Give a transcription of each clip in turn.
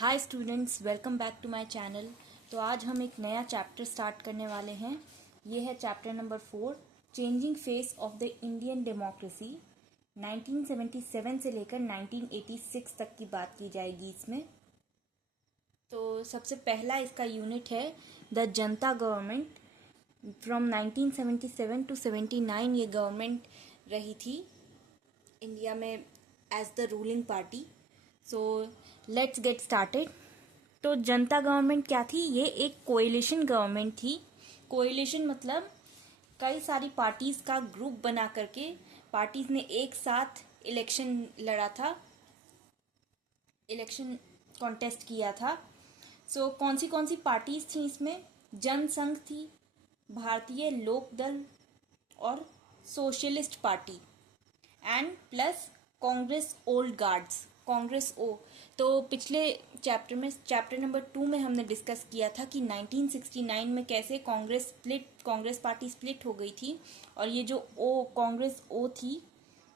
Hi students, welcome back to my channel. तो आज हम एक नया चैप्टर स्टार्ट करने वाले हैं। ये है chapter number 4, changing face of the Indian democracy. 1977 से लेकर 1986 तक की बात की जाएगी इसमें। तो सबसे पहला इसका यूनिट है the Janata government. From 1977 to 79 ये गवर्नमेंट रही थी इंडिया में as the ruling party. So let's get started. तो जनता गवर्नमेंट क्या थी? ये एक कोएलिशन गवर्नमेंट थी। कोएलिशन मतलब कई सारी पार्टीज का ग्रुप बना करके पार्टीज ने एक साथ इलेक्शन लड़ा था, इलेक्शन कॉन्टेस्ट किया था। सो कौन सी पार्टीज थी इसमें? जनसंघ थी, भारतीय लोक दल और socialist party and plus Congress old guards, Congress O. तो पिछले चैप्टर में, चैप्टर नंबर 2 में हमने डिस्कस किया था कि 1969 में कैसे कांग्रेस पार्टी स्प्लिट हो गई थी। और ये जो कांग्रेस ओ थी,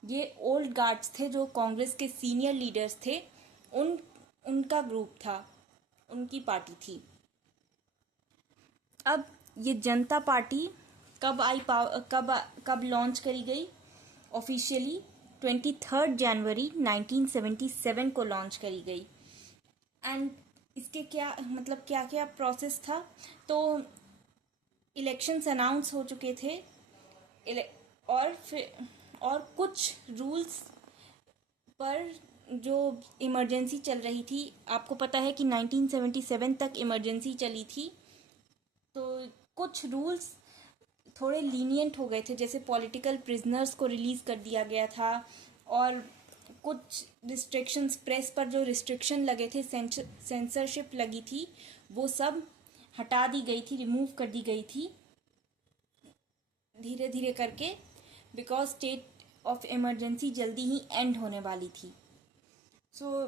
ये ओल्ड गार्ड्स थे जो कांग्रेस के सीनियर लीडर्स थे, उनका ग्रुप था, उनकी पार्टी थी। अब ये जनता पार्टी कब लॉन्च करी गई? ऑफिशियली 23 जनवरी 1977 को लॉन्च करी गई। एंड इसके क्या क्या प्रोसेस था? तो इलेक्शंस अनाउंस हो चुके थे और कुछ रूल्स पर जो इमरजेंसी चल रही थी। आपको पता है कि 1977 तक इमरजेंसी चली थी। तो कुछ रूल्स थोड़े लीनियंट हो गए थे, जैसे पॉलिटिकल प्रिजनर्स को रिलीज कर दिया गया था और कुछ रिस्ट्रिक्शंस, प्रेस पर जो रिस्ट्रिक्शन लगे थे, सेंसरशिप लगी थी, वो सब हटा दी गई थी, रिमूव कर दी गई थी धीरे धीरे करके, बिकॉज स्टेट ऑफ इमरजेंसी जल्दी ही एंड होने वाली थी। सो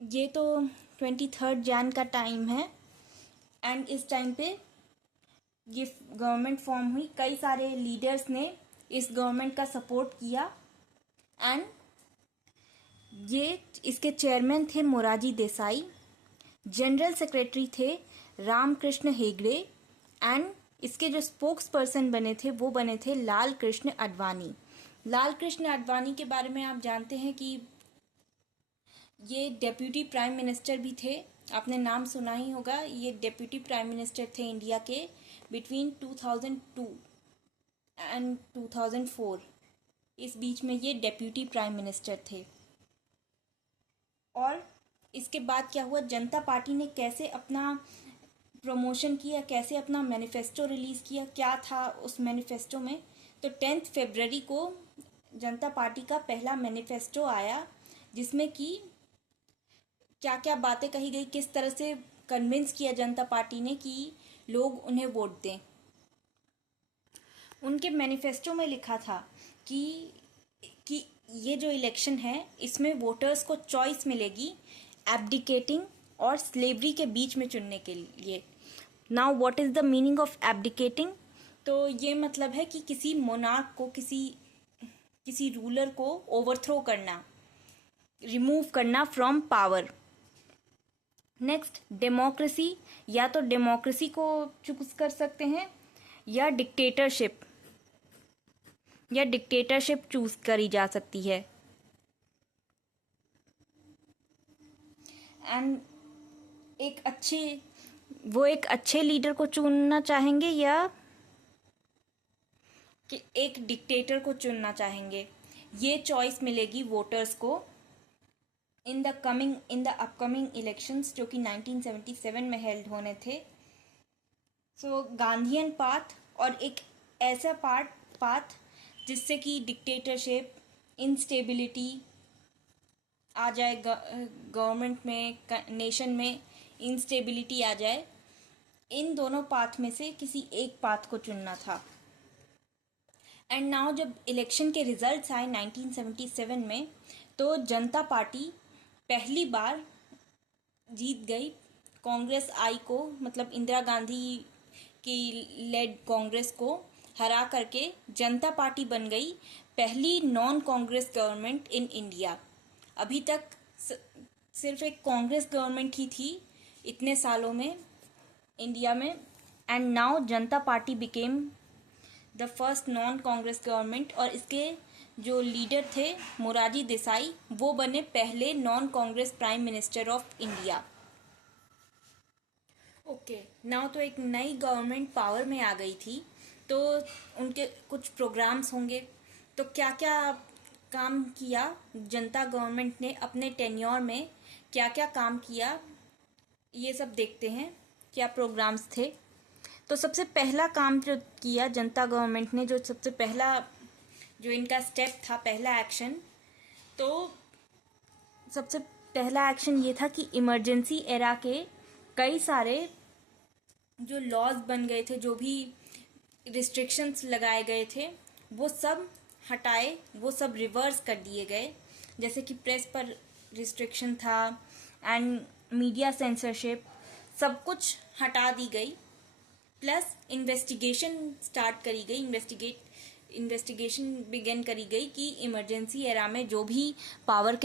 ये तो 23 जैन का टाइम है। एंड इस टाइम पे ये गवर्नमेंट फॉर्म हुई। कई सारे लीडर्स ने इस गवर्नमेंट का सपोर्ट किया एंड ये इसके चेयरमैन थे मोरारजी देसाई, जनरल सेक्रेटरी थे रामकृष्ण हेगड़े एंड इसके जो स्पोक्स पर्सन बने थे वो बने थे लाल कृष्ण आडवाणी। लाल कृष्ण आडवाणी के बारे में आप जानते हैं कि ये डेप्यूटी प्राइम मिनिस्टर भी थे। आपने नाम सुना ही होगा। ये डेप्यूटी प्राइम मिनिस्टर थे इंडिया के बिटवीन 2002 एंड 2004। इस बीच में ये डेप्यूटी प्राइम मिनिस्टर थे। और इसके बाद क्या हुआ? जनता पार्टी ने कैसे अपना प्रमोशन किया, कैसे अपना मैनिफेस्टो रिलीज किया, क्या था उस मैनिफेस्टो में? तो 10 फरवरी को जनता पार्टी का पहला मैनिफेस्टो आया, जिसमें कि क्या क्या बातें कही गई, किस तरह से कन्विंस किया जनता पार्टी ने कि लोग उन्हें वोट दें। उनके मैनिफेस्टो में लिखा था कि ये जो इलेक्शन है इसमें वोटर्स को चॉइस मिलेगी एब्डिकेटिंग और स्लेवरी के बीच में चुनने के लिए। Now what is the meaning of abdicating? तो ये मतलब है कि किसी मोनार्क को, किसी रूलर को ओवरथ्रो करना, रिमूव करना फ्रॉम पावर। Next, democracy. या तो डेमोक्रेसी को चूज कर सकते हैं या डिक्टेटरशिप चूज करी जा सकती है। एंड एक अच्छे लीडर को चुनना चाहेंगे या कि एक डिक्टेटर को चुनना चाहेंगे, ये चॉइस मिलेगी वोटर्स को इन द अपकमिंग इलेक्शंस, जो कि 1977 में हेल्ड होने थे। सो गांधीयन पाथ, और एक ऐसा पाथ जिससे कि डिक्टेटरशिप, इंस्टेबिलिटी आ जाए, गवर्नमेंट में, नेशन में इंस्टेबिलिटी आ जाए। इन दोनों पाथ में से किसी एक पाथ को चुनना था। एंड नाउ जब इलेक्शन के रिजल्ट्स आए 1977 में, तो जनता पार्टी पहली बार जीत गई। कांग्रेस आई को, मतलब इंदिरा गांधी की लेड कांग्रेस को हरा करके जनता पार्टी बन गई पहली non Congress government in India. अभी तक सिर्फ एक कांग्रेस गवर्नमेंट ही थी इतने सालों में इंडिया में, and now Janata party became the first non Congress government, और इसके जो लीडर थे मोरारजी देसाई, वो बने पहले non Congress prime minister of India. Okay, now तो एक नई गवर्नमेंट पावर में आ गई थी, तो उनके कुछ प्रोग्राम्स होंगे। तो क्या क्या काम किया जनता गवर्नमेंट ने अपने टेन्योर में, क्या क्या काम किया, ये सब देखते हैं क्या प्रोग्राम्स थे। तो सबसे पहला काम जो किया जनता गवर्नमेंट ने, जो सबसे पहला जो इनका स्टेप था, पहला एक्शन, तो सबसे पहला एक्शन ये था कि इमरजेंसी एरा के कई सारे जो लॉज बन गए थे, जो भी रिस्ट्रिक्शंस लगाए गए थे, वो सब हटाए, वो सब रिवर्स कर दिए गए। जैसे कि प्रेस पर रिस्ट्रिक्शन था एंड मीडिया सेंसरशिप, सब कुछ हटा दी गई। प्लस इन्वेस्टिगेशन स्टार्ट करी गई, इन्वेस्टिगेशन बिगिन करी गई कि इमरजेंसी एरा में जो भी पावर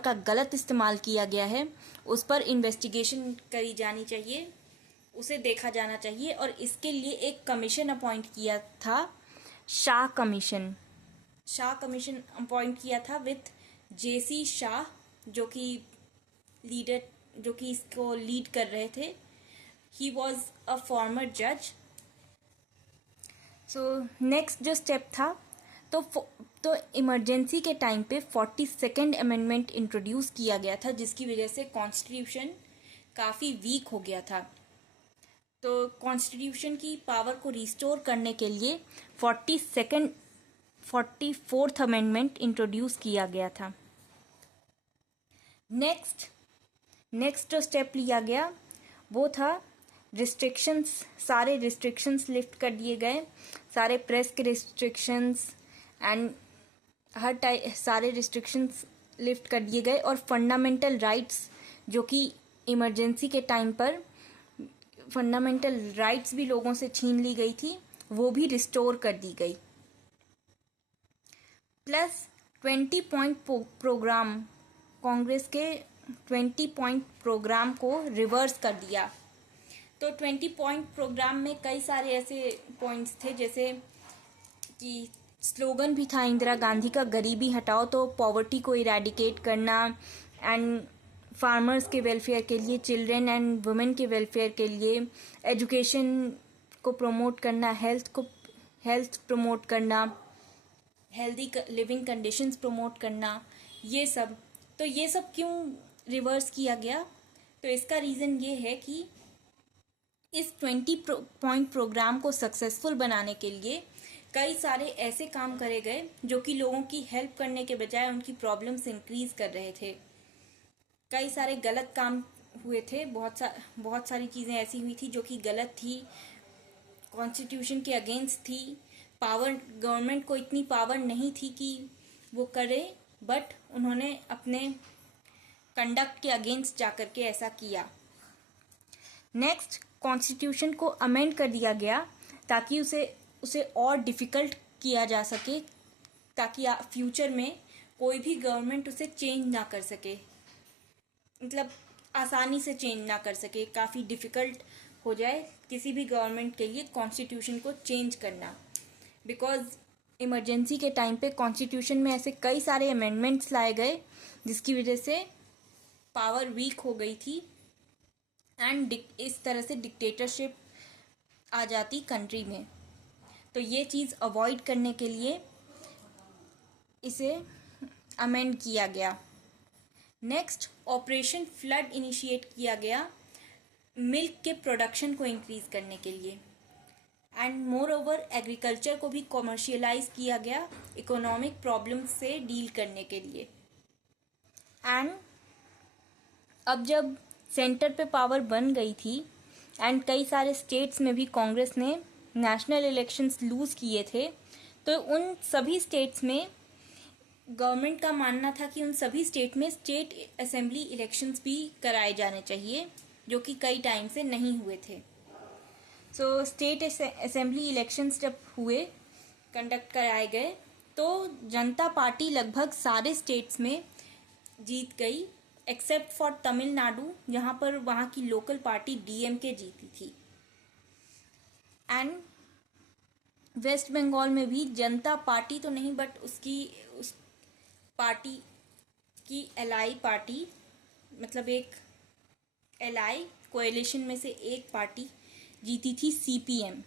का गलत इस्तेमाल किया गया है, उस पर इन्वेस्टिगेशन करी जानी चाहिए, उसे देखा जाना चाहिए। और इसके लिए एक कमीशन अपॉइंट किया था, शाह कमीशन अपॉइंट किया था विथ जेसी शाह, जो कि इसको लीड कर रहे थे। ही वॉज अ फॉर्मर जज। सो नेक्स्ट जो स्टेप था, तो इमरजेंसी के टाइम पे 42nd अमेंडमेंट इंट्रोड्यूस किया गया था, जिसकी वजह से कॉन्स्टिट्यूशन काफ़ी वीक हो गया था। तो कॉन्स्टिट्यूशन की पावर को रिस्टोर करने के लिए 44th अमेंडमेंट इंट्रोड्यूस किया गया था। नेक्स्ट जो स्टेप लिया गया वो था रिस्ट्रिक्शंस, सारे रिस्ट्रिक्शंस लिफ्ट कर दिए गए, सारे प्रेस के रिस्ट्रिक्शंस एंड सारे रिस्ट्रिक्शंस लिफ्ट कर दिए गए, और फंडामेंटल राइट्स, जो कि इमरजेंसी के टाइम पर फंडामेंटल राइट्स भी लोगों से छीन ली गई थी, वो भी रिस्टोर कर दी गई। प्लस 20 पॉइंट प्रोग्राम, कांग्रेस के 20 पॉइंट प्रोग्राम को रिवर्स कर दिया। तो 20 पॉइंट प्रोग्राम में कई सारे ऐसे पॉइंट्स थे, जैसे कि स्लोगन भी था इंदिरा गांधी का, गरीबी हटाओ, तो पॉवर्टी को इरेडिकेट करना, एंड फार्मर्स के वेलफेयर के लिए, चिल्ड्रन एंड वुमेन के वेलफेयर के लिए, एजुकेशन को प्रमोट करना, हेल्थ प्रमोट करना, हेल्दी लिविंग कंडीशंस प्रमोट करना, ये सब। तो ये सब क्यों रिवर्स किया गया? तो इसका रीज़न ये है कि इस 20 पॉइंट प्रोग्राम को सक्सेसफुल बनाने के लिए कई सारे ऐसे काम करे गए जो कि लोगों की हेल्प करने के बजाय उनकी प्रॉब्लम्स इंक्रीज कर रहे थे। कई सारे गलत काम हुए थे, बहुत सारी चीज़ें ऐसी हुई थी जो कि गलत थी, कॉन्स्टिट्यूशन के अगेंस्ट थी। गवर्नमेंट को इतनी पावर नहीं थी कि वो करे, बट उन्होंने अपने कंडक्ट के अगेंस्ट जाकर के ऐसा किया। नेक्स्ट, कॉन्स्टिट्यूशन को अमेंड कर दिया गया ताकि उसे और डिफ़िकल्ट किया जा सके, ताकि फ्यूचर में कोई भी गवर्नमेंट उसे चेंज ना कर सके, मतलब आसानी से चेंज ना कर सके, काफ़ी डिफ़िकल्ट हो जाए किसी भी गवर्नमेंट के लिए कॉन्स्टिट्यूशन को चेंज करना। बिकॉज इमरजेंसी के टाइम पे कॉन्स्टिट्यूशन में ऐसे कई सारे अमेंडमेंट्स लाए गए जिसकी वजह से पावर वीक हो गई थी एंड इस तरह से डिक्टेटरशिप आ जाती कंट्री में। तो ये चीज़ अवॉइड करने के लिए इसे अमेंड किया गया। नेक्स्ट, ऑपरेशन फ्लड इनिशिएट किया गया मिल्क के प्रोडक्शन को इंक्रीज करने के लिए, एंड मोर ओवर एग्रीकल्चर को भी कॉमर्शियलाइज किया गया इकोनॉमिक प्रॉब्लम से डील करने के लिए। एंड अब जब सेंटर पे पावर बन गई थी एंड कई सारे स्टेट्स में भी कांग्रेस ने नेशनल इलेक्शंस लूज़ किए थे, तो उन सभी स्टेट्स में गवर्नमेंट का मानना था कि उन सभी स्टेट में स्टेट असेंबली इलेक्शंस भी कराए जाने चाहिए, जो कि कई टाइम से नहीं हुए थे। सो स्टेट असेंबली इलेक्शंस जब हुए, कंडक्ट कराए गए, तो जनता पार्टी लगभग सारे स्टेट्स में जीत गई एक्सेप्ट फॉर तमिलनाडु, जहाँ पर वहाँ की लोकल पार्टी डीएमके जीती थी। एंड वेस्ट बंगाल में भी जनता पार्टी तो नहीं, बट उस पार्टी की एलआई पार्टी, मतलब एक एलआई कोएलिशन में से एक पार्टी जीती थी, CPM.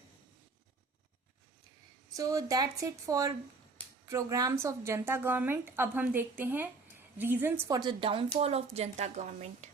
So that's it for programs of Janata government. अब हम देखते हैं reasons for the downfall of Janata government.